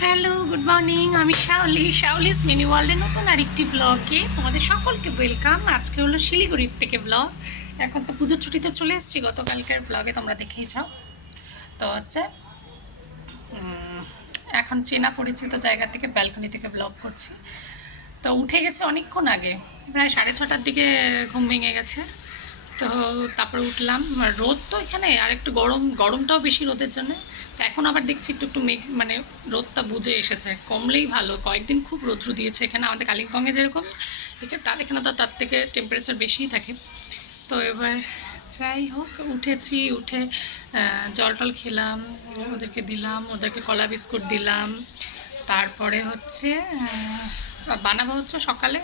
Hello good morning আমি Shaoli. শাওলিস mini ওয়ার্ল্ডের নতুন আরেকটি ব্লগে তোমাদের সকলকে ওয়েলকাম আজকে হলো শিলিগুড়ির থেকে ব্লগ এখন তো পুজোর ছুটিতে চলে এসেছি, গতকালকার ব্লগে তোমরা দেখেই যাও। তো হচ্ছে এখন চেনা পরিচিত জায়গা থেকে ব্যালকনি থেকে ব্লগ করছি। তো উঠে গেছে অনেকক্ষণ আগে, প্রায় সাড়ে ছটার দিকে ঘুম ভেঙে গেছে। তো তারপরে উঠলাম, রোদ তো এখানে আর একটু গরম, গরমটাও বেশি রোদের জন্য। এখন আবার দেখছি একটু একটু মেঘ মানে রোদটা বুঝে এসেছে। কমলেই ভালো। কয়েকদিন খুব রৌদ্র দিয়েছে এখানে। আমাদের কালিম্পংয়ে যেরকম এখানে তার এখানে তো তার থেকে টেম্পারেচার বেশিই থাকে। তো এবার যাই হোক, উঠেছি। উঠে জল টল খেলাম, ওদেরকে দিলাম, ওদেরকে কলা বিস্কুট দিলাম। তারপরে হচ্ছে বানাবো হচ্ছে সকালে।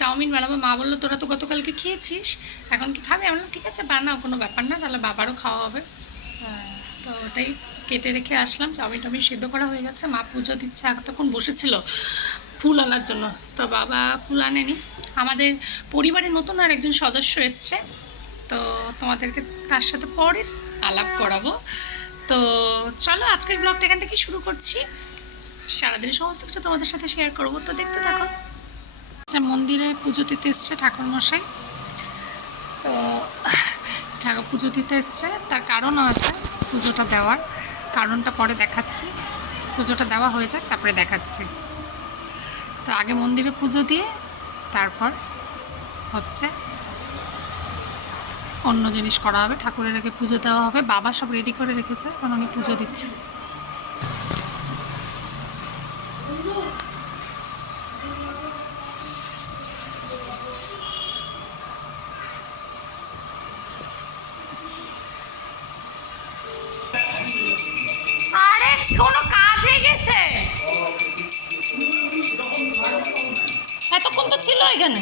চাউমিন বানাবো। মা বলল, তোরা তো গতকালকে খেয়েছিস। এখন কি খাবি? আমি ঠিক আছে, বানাও। কোনো ব্যাপার না। তাহলে বাবারও খাওয়া হবে। তো ওটাই কেটে রেখে আসলাম চাউমিন টাউমিন সেদ্ধ করা হয়ে গেছে। মা পুজো দিচ্ছে এতক্ষণ বসেছিল ফুল আনার জন্য। তো বাবা ফুল আনেনি। আমাদের পরিবারের নতুন আর একজন সদস্য এসছে। তো তোমাদেরকে তার সাথে পরে আলাপ করাবো। তো চলো, আজকের ব্লগটা এখান থেকে শুরু করছি। সারাদিন সমস্ত কিছু তোমাদের সাথে শেয়ার করব। তো দেখতে থাকো। আচ্ছা মন্দিরে পুজো দিতে এসছে ঠাকুরমশাই তো ঠাকুর পুজো দিতে এসছে। তার কারণও আছে পুজোটা দেওয়ার। কারণটা পরে দেখাচ্ছি। পুজোটা দেওয়া হয়ে যাক, তারপরে দেখাচ্ছি। তো আগে মন্দিরে পুজো দিয়ে, তারপর হচ্ছে অন্য জিনিস করা হবে। ঠাকুরের আগে পুজো দেওয়া হবে। বাবা সব রেডি করে রেখেছে, এখন উনি পুজো দিচ্ছে। এখানে।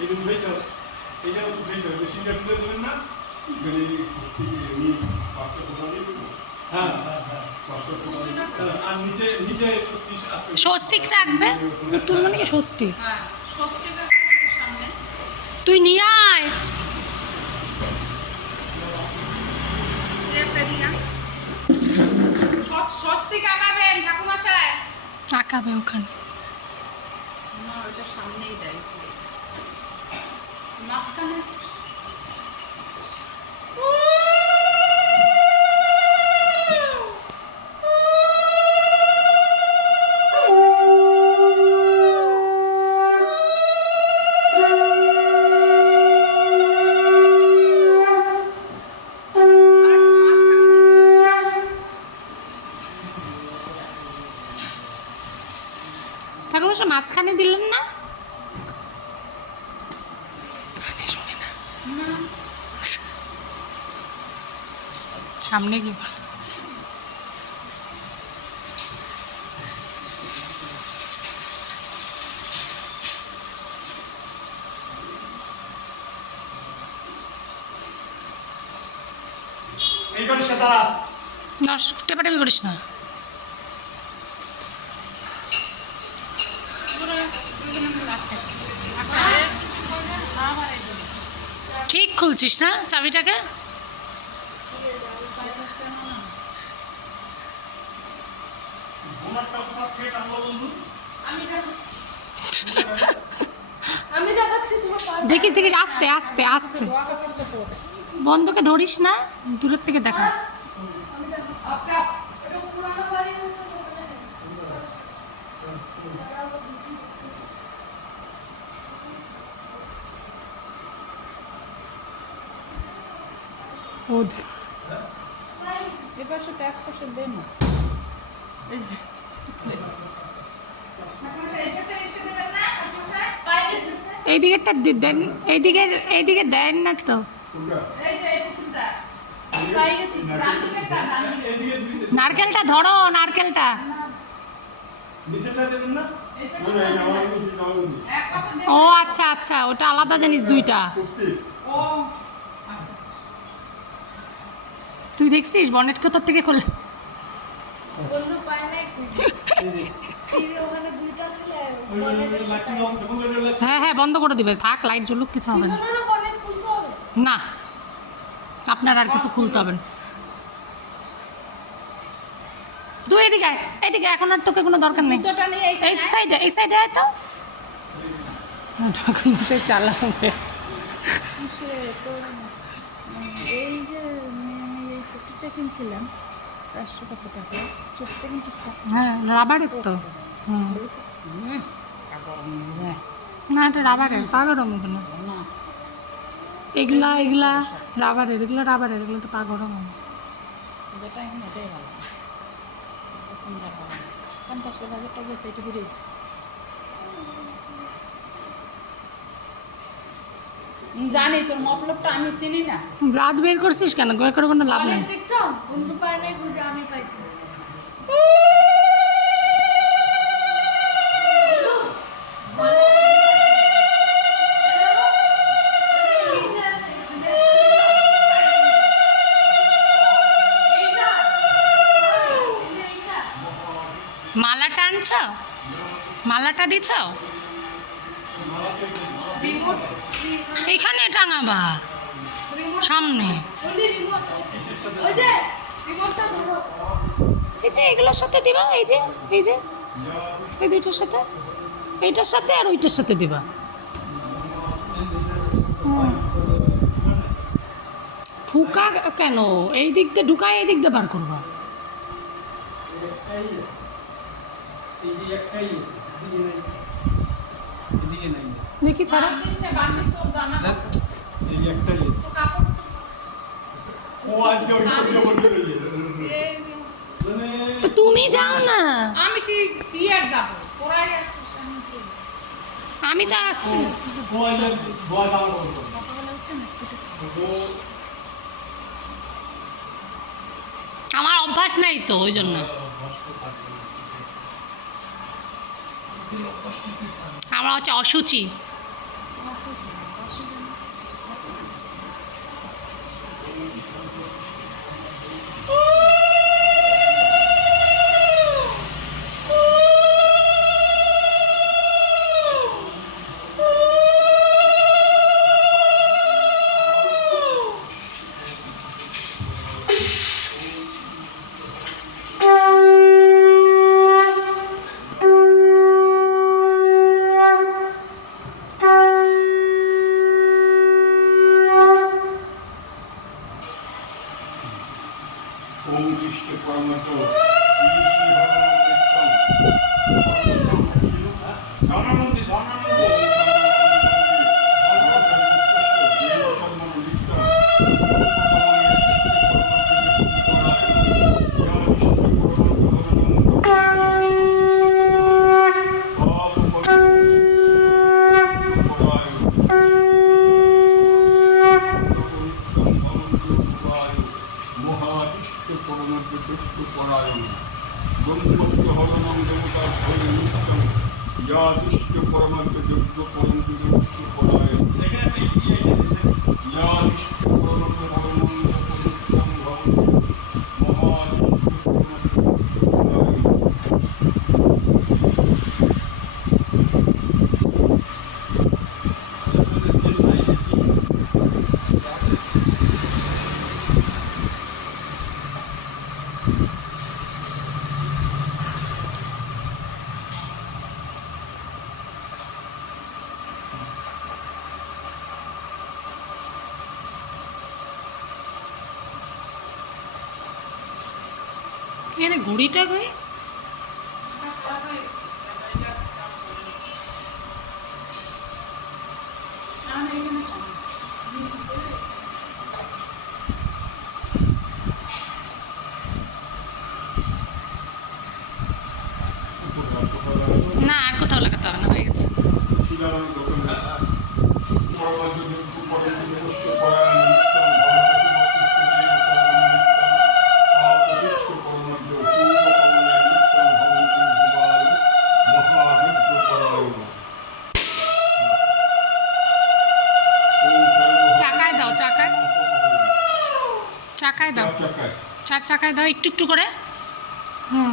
এই যে উঠেছ এই যে উঠেছ মেশিনটা তুলে দেবেন না। হ্যাঁ হ্যাঁ হ্যাঁ। হ্যাঁ, স্বস্তিক রাখবে পুতুল মানে কি স্বস্তি হ্যাঁ তুই নিয়ে আয়। আঁকাবে ওখানে। না ওইটা সামনেই দেয়। মাঝখানে মাঝখানে দিলেন না। সামনে কি বল? এই করে সেটা করিস না পুরো দুজনে রাখে আপনারা কিছু করবেন আমার এই জন্য। ঠিক খুলছিস না চাবিটাকে? দেখিস দেখিস আস্তে আস্তে আস্তে। বন্ধুকে ধরিস না দূরের থেকে দেখা। ও দেখিস এ পাশে তো এক পাশে দেন না। এই যে। এই দিকেরটা দেন এই দিকের এই দিকে দেন না তো। নারকেলটা ধরো নারকেলটা। ও আচ্ছা আচ্ছা ওটা আলাদা জিনিস দুইটা কুস্তি। ও আচ্ছা তুই দেখছিস বনেট কোথার থেকে খোলে হ্যাঁ হ্যাঁ বন্ধ করে দিবে। থাক লাইট জ্বলুক কিছু হবে না। না আপনার আর কিছু খুলতে হবে না। তুই এদিকে এদিকে এখন আর তোকে কোনো দরকার নেই। এই সাইডে এই সাইডে আয় তো। তখন সে চালাবে। এই যে ছোটটা কিনছিলাম চারশো কত টাকা? ছোটটা কিন্তু হ্যাঁ রাবারের তো। না এটা রাবারের পাগরম কেন না। এগুলা এগুলা রাবারের এগুলো রাবারের এগুলো তো পাগরম যেটা এখন এটাই ভালো। পছন্দ হবে পঞ্চাশ টাকা যেতে এটা ঘুরে যায়। হুম, জানি তোর মতলবটা আমি চিনি না। রাত বের করছিস কেন? বের করে কোনো লাভ নেই। দেখছ? বন্ধু পায় নাই খুঁজে আমি পাইছি। মালাটা আনছ মালাটা দিছ? এখানে টাঙাবা। সামনে। এই যে এগুলোর সাথে দিবা, এই যে এই যে, এই দুইটার সাথে। এইটার সাথে আর ওইটার সাথে দিবা। ফুকা কেন? এই দিক দিয়ে ঢুকায়, এই দিক দিয়ে বার করবা। এই যে একটাই আছে, এদিকে নাই। এদিকে নাই। দেখি ছাড়া। বাঁধিস না, বাঁধলে তোর জামা দেখ, এই একটাই আছে। তোর কাপড় ও আজকে ওই করতে বলতে রইল। এই যে- মানে তো তুমি যাও না। আমি কি আর যাব? তোরাই আসছিস আমি তো আসছি। আমার অভ্যাস নাই তো ওই জন্য। আমার হচ্ছে অসুচি ঘুড়িটা গই না আর কোথাও লাগাতে হবে না হয়ে গেছে। চার দাও একটু একটু করে। হুম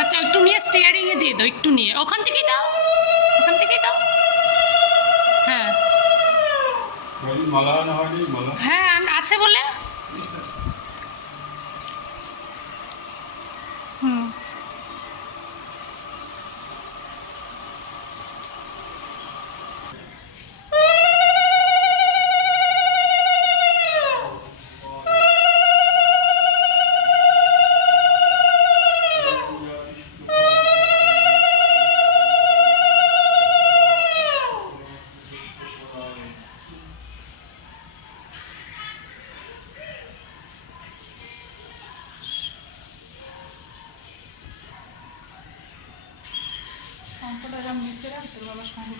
আচ্ছা একটু নিয়ে স্টিয়ারিং এ দিয়ে দাও একটু নিয়ে। ওখান থেকেই দাও ওখান থেকেই দাও। হ্যাঁ। হ্যাঁ আছে বলে?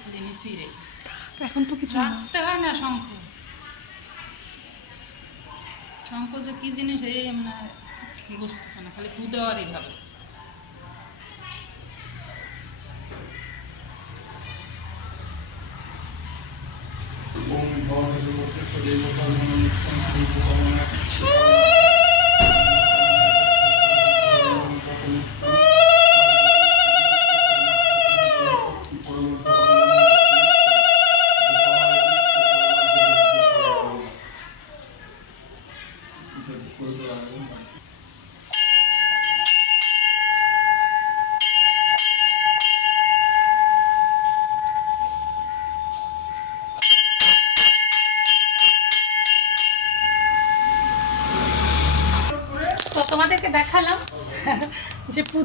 বাবা শঙ্খ খালি নিচেই রে এখন তো কিছু রাখতে হয় না শঙ্খ। শঙ্খ যে কি জিনিস এই আমরা বুঝতেছে না খালি পু দেওয়ারই ভাবে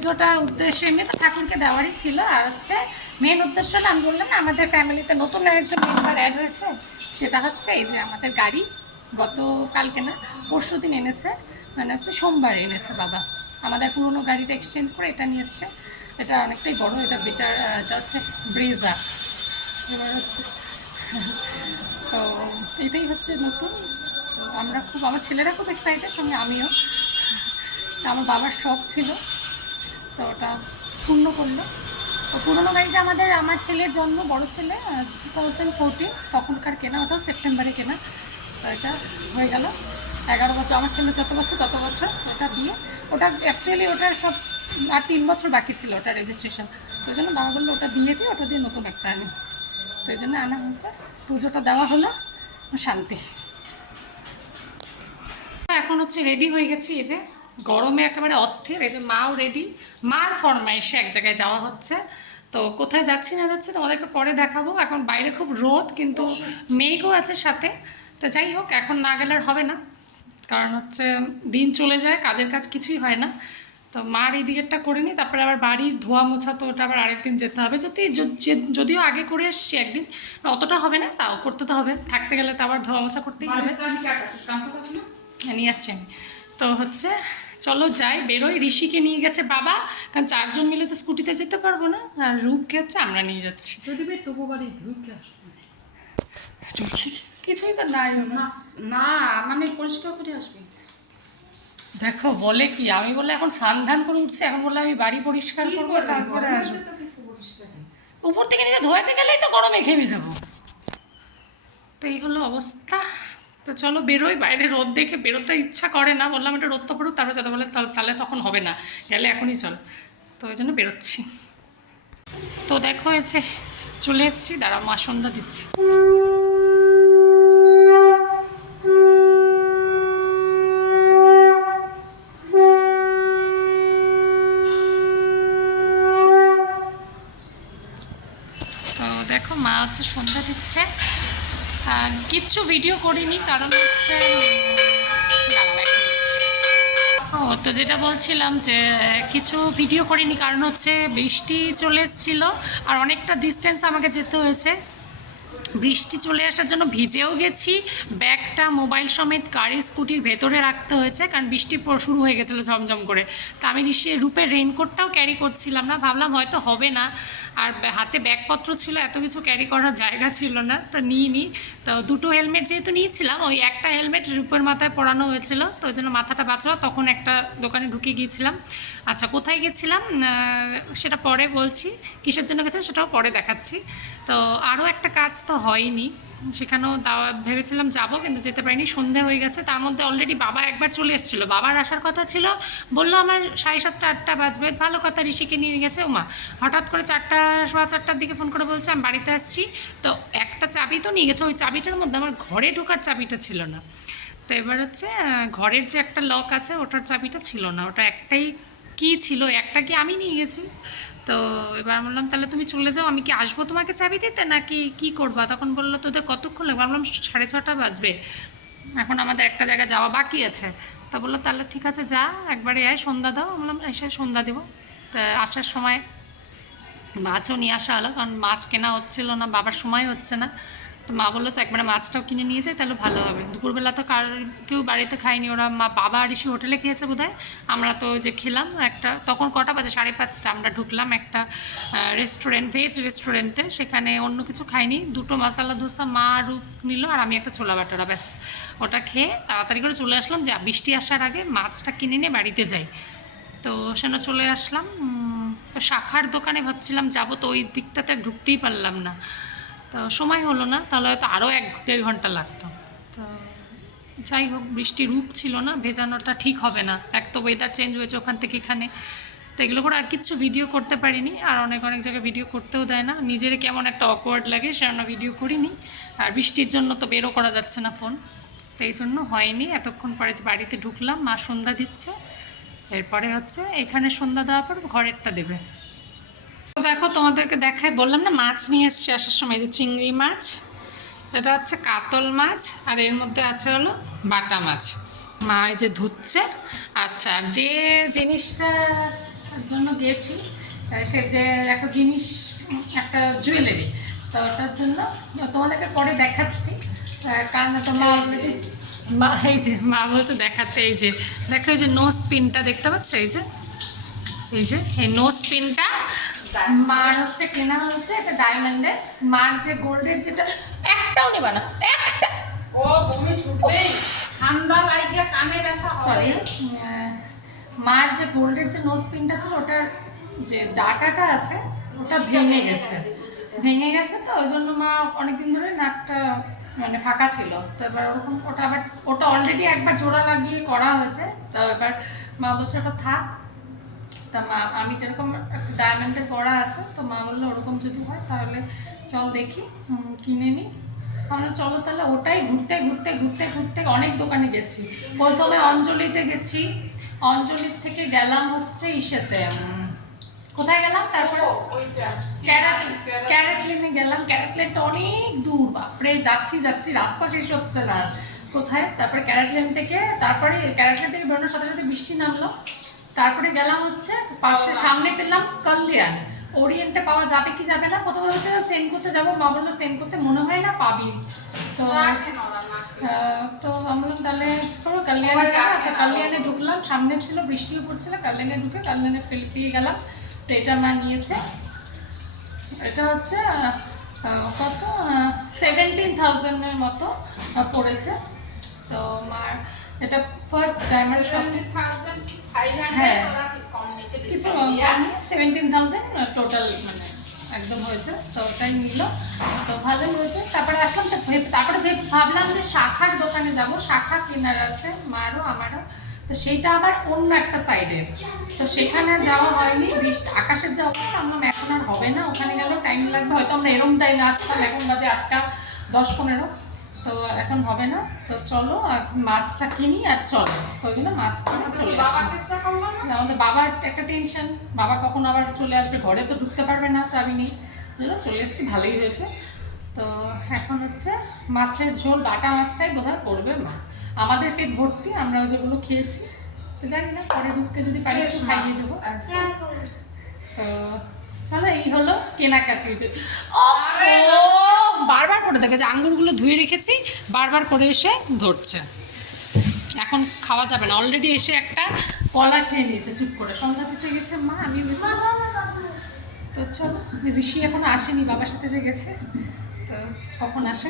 পুজোটার উদ্দেশ্য এমনি তো ঠাকুরকে দেওয়ারই ছিল, আর হচ্ছে মেন উদ্দেশ্য না আমি বললাম না, আমাদের ফ্যামিলিতে নতুন একজন মেম্বার অ্যাড হয়েছে, সেটা হচ্ছে এই যে আমাদের গাড়ি গত কালকে না পরশু দিন এনেছে মানে হচ্ছে সোমবার এনেছে বাবা। আমাদের পুরোনো গাড়িটা এক্সচেঞ্জ করে এটা নিয়ে এসছে, এটা অনেকটাই বড়, এটা বেটার এটা হচ্ছে ব্রেজা এবার হচ্ছে, তো এটাই হচ্ছে নতুন। আমরা খুব, আমার ছেলেরা খুব এক্সাইটেড সঙ্গে আমিও। আমার বাবার শখ ছিল। তো ওটা পূর্ণ করল। তো পুরোনো গাড়িটা আমাদের, আমার ছেলের জন্ম, বড় ছেলে টু থাউজেন্ড ফোরটিন তখনকার কেনা, ওটাও সেপ্টেম্বরে কেনা। তো এটা হয়ে গেল। এগারো বছর, আমার ছেলে যত বছর, তত বছর ওটা দিয়ে। ওটা অ্যাকচুয়ালি ওটার সব আর তিন বছর বাকি ছিল ওটা রেজিস্ট্রেশন তো জন্য বাবা বলল, ওটা দিয়ে দিই ওটা দিয়ে নতুন একটা আনি। তো এই জন্য আনা হয়েছে। পুজোটা দেওয়া হলো, শান্তি। এখন হচ্ছে রেডি হয়ে গেছি এই যে। গরমে একেবারে অস্থির এই যে মাও রেডি মার ফরমাইশে এক জায়গায় যাওয়া হচ্ছে। তো কোথায় যাচ্ছি না যাচ্ছি তোমাদেরকে পরে দেখাবো। এখন বাইরে খুব রোদ কিন্তু মেঘও আছে সাথে। তো যাই হোক এখন না গেলে হবে না। কারণ হচ্ছে দিন চলে যায় কাজের কাজ কিছুই হয় না। তো মার এই দিকেরটা করে নিই তারপরে আবার বাড়ির ধোয়া মোছা তো ওটা আবার আরেকদিন যেতে হবে। যদি যদিও আগে করে এসছি একদিন অতটা হবে না তাও করতে তো হবে। থাকতে গেলে তো আবার ধোয়া মোছা করতেই হবে। হ্যাঁ, নিয়ে আসছি আমি। তো হচ্ছে চলো যাই বেরোই। ঋষিকে নিয়ে গেছে বাবা। কারণ চারজন মিলে তো স্কুটিতে যেতে পারব না। আর রূপকে হচ্ছে আমরা নিয়ে যাচ্ছি। কিছুই তো নাই না মানে পরিষ্কার করে আসবে। দেখো বলে কি? আমি বলে এখন সান্ধান করে উঠছে। এখন বলে আমি বাড়ি পরিষ্কার করব তারপরে আসব। উপর থেকে নিচে ধোয়াতে গেলেই তো গরমে ঘেমে যাব। তো এই হলো অবস্থা। তো চলো বেরোই, বাইরে রোদ দেখে বেরোতে ইচ্ছা করে না। বললাম, এটা রোদ তো পড়ুক, তারপর যাতে বলে, তাহলে- তখন হবে না। গেলে এখনই চল। তো ওই জন্য বেরোচ্ছি। তো দেখো হয়েছে চলে এসছি। দাঁড়া, মা সন্ধ্যা দিচ্ছি। তো দেখো, মা হচ্ছে সন্ধ্যা দিচ্ছে। কিচ্ছু ভিডিও করিনি, কারণ হচ্ছে। ও, তো যেটা বলছিলাম যে, কিছু ভিডিও করিনি, কারণ হচ্ছে বৃষ্টি চলে এসেছিল, আর অনেকটা ডিস্টেন্স আমাকে যেতে হয়েছে বৃষ্টি চলে আসার জন্য ভিজেও গেছি। ব্যাগটা, মোবাইল সমেত গাড়ির স্কুটির ভেতরে রাখতে হয়েছে, কারণ বৃষ্টি শুরু হয়ে গেছিল ঝমঝম করে। তা আমি ঋষি রূপের রেনকোটটাও ক্যারি করছিলাম না। ভাবলাম হয়তো হবে না। আর হাতে ব্যাগপত্র ছিল, এত কিছু ক্যারি করার জায়গা ছিল না। তো নিই তো দুটো হেলমেট যেহেতু নিয়েছিলাম, ওই একটা হেলমেট রূপের মাথায় পরানো হয়েছিল। তো ওই জন্য মাথাটা বাঁচাও তখন একটা দোকানে ঢুকে গিয়েছিলাম। আচ্ছা কোথায় গেছিলাম? সেটা পরে বলছি। কিসের জন্য গেছিলাম সেটাও পরে দেখাচ্ছি। তো আরও একটা কাজ তো হয়নি। সেখানেও দাওয়া, ভেবেছিলাম যাব কিন্তু যেতে পারিনি। সন্ধে হয়ে গেছে। তার মধ্যে অলরেডি বাবা একবার চলে এসেছিল। বাবার আসার কথা ছিল। বলল, আমার সাড়ে সাতটা, আটটা বাজবে। ভালো কথা, ঋষিকে নিয়ে গেছে। ওমা হঠাৎ করে চারটা, সোয়া চারটার দিকে ফোন করে বলছে, আমি বাড়িতে আসছি। তো একটা চাবি তো নিয়ে গেছে। ওই চাবিটার মধ্যে আমার ঘরে ঢোকার চাবিটা ছিল না। তো এবার হচ্ছে ঘরের যে একটা লক আছে, ওটার চাবিটা ছিল না। ওটা একটাই কি ছিল? একটা কি আমি নিয়ে গেছি? তো এবার বললাম, তাহলে তুমি চলে যাও, আমি কি আসব তোমাকে চাবি দিতে নাকি কি করবা? তখন বলল, তোদের কতক্ষণ লাগবে? বললাম, সাড়ে ছটা বাজবে। এখন আমাদের একটা জায়গায় যাওয়া বাকি আছে। তা বলল, তাহলে ঠিক আছে, যা, একবারে আয়, সন্ধ্যা দাও। বললাম, এসে সন্ধ্যা দেবো। তা আসার সময় মাছও নিয়ে আসা হলো, কারণ মাছ কেনা হচ্ছিল না, বাবার সময় হচ্ছে না। মা বলল, তো একবারে মাছটাও কিনে নিয়ে যায় তাহলে ভালো হবে। দুপুরবেলা তো কার কেউ বাড়িতে খায়নি, ওরা মা, বাবা আর এসে হোটেলে খেয়েছে বোধহয়। আমরা তো যে খেলাম একটা, তখন কটা বাজে? সাড়ে পাঁচটা। আমরা ঢুকলাম একটা রেস্টুরেন্ট ভেজ রেস্টুরেন্টে সেখানে অন্য কিছু খাইনি। দুটো মশালা ধোসা মা রূপ নিল আর আমি একটা ছোলা বাটোরা, ব্যাস। ওটা খেয়ে তাড়াতাড়ি করে চলে আসলাম যে বৃষ্টি আসার আগে মাছটা কিনে নিয়ে বাড়িতে যাই। তো সেখানে চলে আসলাম। তো শাখার দোকানে ভাবছিলাম যাব, তো ওই দিকটাতে ঢুকতেই পারলাম না। তো সময় হলো না, তাহলে হয়তো আরও এক দেড় ঘণ্টা লাগতো। তো যাই হোক, বৃষ্টি রূপ ছিল না, ভেজানোটা ঠিক হবে না। এক তো ওয়েদার চেঞ্জ হয়েছে ওখান থেকে এখানে। তো এগুলো করে আর কিচ্ছু ভিডিও করতে পারিনি, আর অনেক অনেক জায়গায় ভিডিও করতেও দেয় না। নিজের কেমন একটা অকওয়ার্ড লাগে সেজন্য ভিডিও করিনি। আর বৃষ্টির জন্য তো বেরো করা যাচ্ছে না ফোন তো এই জন্য হয়নি, এতক্ষণ পরে যে বাড়িতে ঢুকলাম, মা সন্ধ্যা দিচ্ছে। এরপরে হচ্ছে এখানে সন্ধ্যা দেওয়ার পর ঘরেরটা দেবে। দেখো তোমাদেরকে দেখায় বললাম না মাছ নিয়ে এসছি আসার সময় যে চিংড়ি মাছ এটা হচ্ছে কাতল মাছ আর এর মধ্যে আছে হলো বাটা মাছ। মা এই যে ধুচ্ছে আচ্ছা যে জিনিসটার জন্য গেছি সে যে একটা জিনিস একটা জুয়েলারি তো ওটার জন্য তোমাদেরকে পরে দেখাচ্ছি কারণ তোমার মা এই যে। মা বলছে দেখাতে এই যে দেখো এই যে নোজ পিনটা দেখতে পাচ্ছ এই যে এই যে এই নোজ পিনটা মার হচ্ছে কেনা হচ্ছে এটা ডায়মন্ডের মার যে গোল্ডের যেটা একটাও নেবা না একটা। ও বমি ছুটবেই। ঠান্ডা লাগিয়ে কানে ব্যথা সরি মার যে গোল্ডের যে নোজ পিনটা ছিল ওটার যে ডাটাটা আছে ওটা ভেঙে গেছে। ভেঙে গেছে তো ওই জন্য মা অনেকদিন ধরে নাকটা মানে ফাঁকা ছিল। তো এবার ওরকম ওটা আবার ওটা অলরেডি একবার জোড়া লাগিয়ে করা হয়েছে। তো এবার মা বলছে ওটা থাক। তা মা, আমি যেরকম ডায়মন্ডের পড়া আছে, তো মা বলল ওরকম যদি হয় তাহলে চল দেখি কিনে নিই আমরা চলো তাহলে ওটাই ঘুরতে ঘুরতে ঘুরতে ঘুরতে অনেক দোকানে গেছি। প্রথমে অঞ্জলিতে গেছি, অঞ্জলির থেকে গেলাম হচ্ছে ইসেতে কোথায় গেলাম? তারপরে ক্যারাটলিনে গেলাম। ক্যারাটলিনটা অনেক দূর, বাপরে, যাচ্ছি যাচ্ছি, রাস্তা শেষ হচ্ছে না। কোথায়? তারপরে ক্যারাটলিন থেকে, তারপরে ক্যারাটলিন থেকে বেরোনোর সাথে সাথে বৃষ্টি নামলো। তারপরে গেলাম হচ্ছে পাশে, সামনে পেলাম কল্যাণ। ওরিয়েন্টে পাওয়া যাবে কি যাবে না? প্রথমে হচ্ছে সেন্ড করতে যাব, মা বলল সেন্ড করতে মনে হয় না পাবি। তো তো আমরা তাহলে কল্যাণে কল্যাণে ঢুকলাম, সামনে ছিল বৃষ্টিও পড়ছিল, কল্যাণে ঢুকে কল্যাণে ফেলে দিয়ে গেলাম। তো এটা মা নিয়েছে। এটা হচ্ছে কত? সেভেন্টিন থাউজেন্ডের মতো পড়েছে। তো মার, এটা ফার্স্ট ডায়মন্ড শপ হ্যাঁ। কিছু সেভেন্টিন থাউজেন্ড টোটাল মানে একদম হয়েছে তো ওটাই নিল। তো ভালোই হয়েছে। তারপরে আসলাম তো তারপরে ভাবলাম যে শাখার দোকানে যাব। শাখা কেনার আছে মারও আমারও। তো সেইটা আবার অন্য একটা সাইডে তো সেখানে যাওয়া হয়নি। বৃষ্টি আকাশের যে অবস্থা আমরা এখন আর হবে না ওখানে গেলেও টাইম লাগবে। হয়তো আমরা এরম টাইমে আসতাম এখন বাজে আটটা দশ পনেরো। তো এখন হবে না। তো চলো আর মাছটা কিনি আর চলো। তো ওই জন্য মাছ কিনে চলে আমাদের বাবার একটা টেনশন বাবা কখন আবার চলে আসবে? ঘরে তো ঢুকতে পারবে না চাবি নেই। বুঝলো চলে এসেছি ভালোই হয়েছে। তো এখন হচ্ছে মাছের ঝোল বাটা মাছটাই বোধহয় করবে মা। আমাদের পেট ভর্তি আমরা যেগুলো খেয়েছি। তো জানি না পরে ঢুকতে যদি পারি একটু খাইয়ে দেবো। তো চলো এই হলো কেনাকাটি। ও বারবার করে দেখো যে আঙ্গুরগুলো ধুয়ে রেখেছি, বারবার করে এসে ধরছে। এখন খাওয়া যাবে না। অলরেডি এসে একটা কলা খেয়ে নিয়েছে, চুপ করে। সন্ধ্যা দিতে গেছে, মা, আমি তো চলো, ঋষি এখন আসেনি, বাবার সাথে যে গেছে, তো কখন আসে?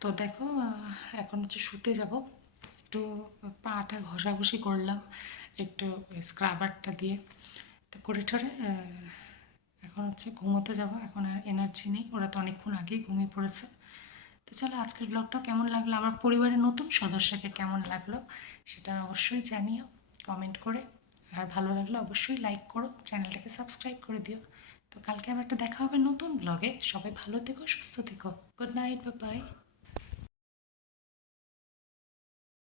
তো দেখো এখন হচ্ছে শুতে যাব। একটু পাটা ঘষাঘষি করলাম, একটু স্ক্রাবারটা দিয়ে। তো করে ঠরে এখন হচ্ছে ঘুমোতে যাব, এখন আর এনার্জি নেই, ওরা তো অনেকক্ষণ আগেই ঘুমিয়ে পড়েছে। তো চলো আজকের ব্লগটা কেমন লাগল, আমার পরিবারের নতুন সদস্যকে কেমন লাগল সেটা অবশ্যই জানিও কমেন্ট করে। আর ভালো লাগলে অবশ্যই লাইক করো চ্যানেলটাকে সাবস্ক্রাইব করে দিও। তো কালকে আবার একটা দেখা হবে নতুন ব্লগে সবাই ভালো থেকো, সুস্থ থেকো। গুড নাইট বা বাই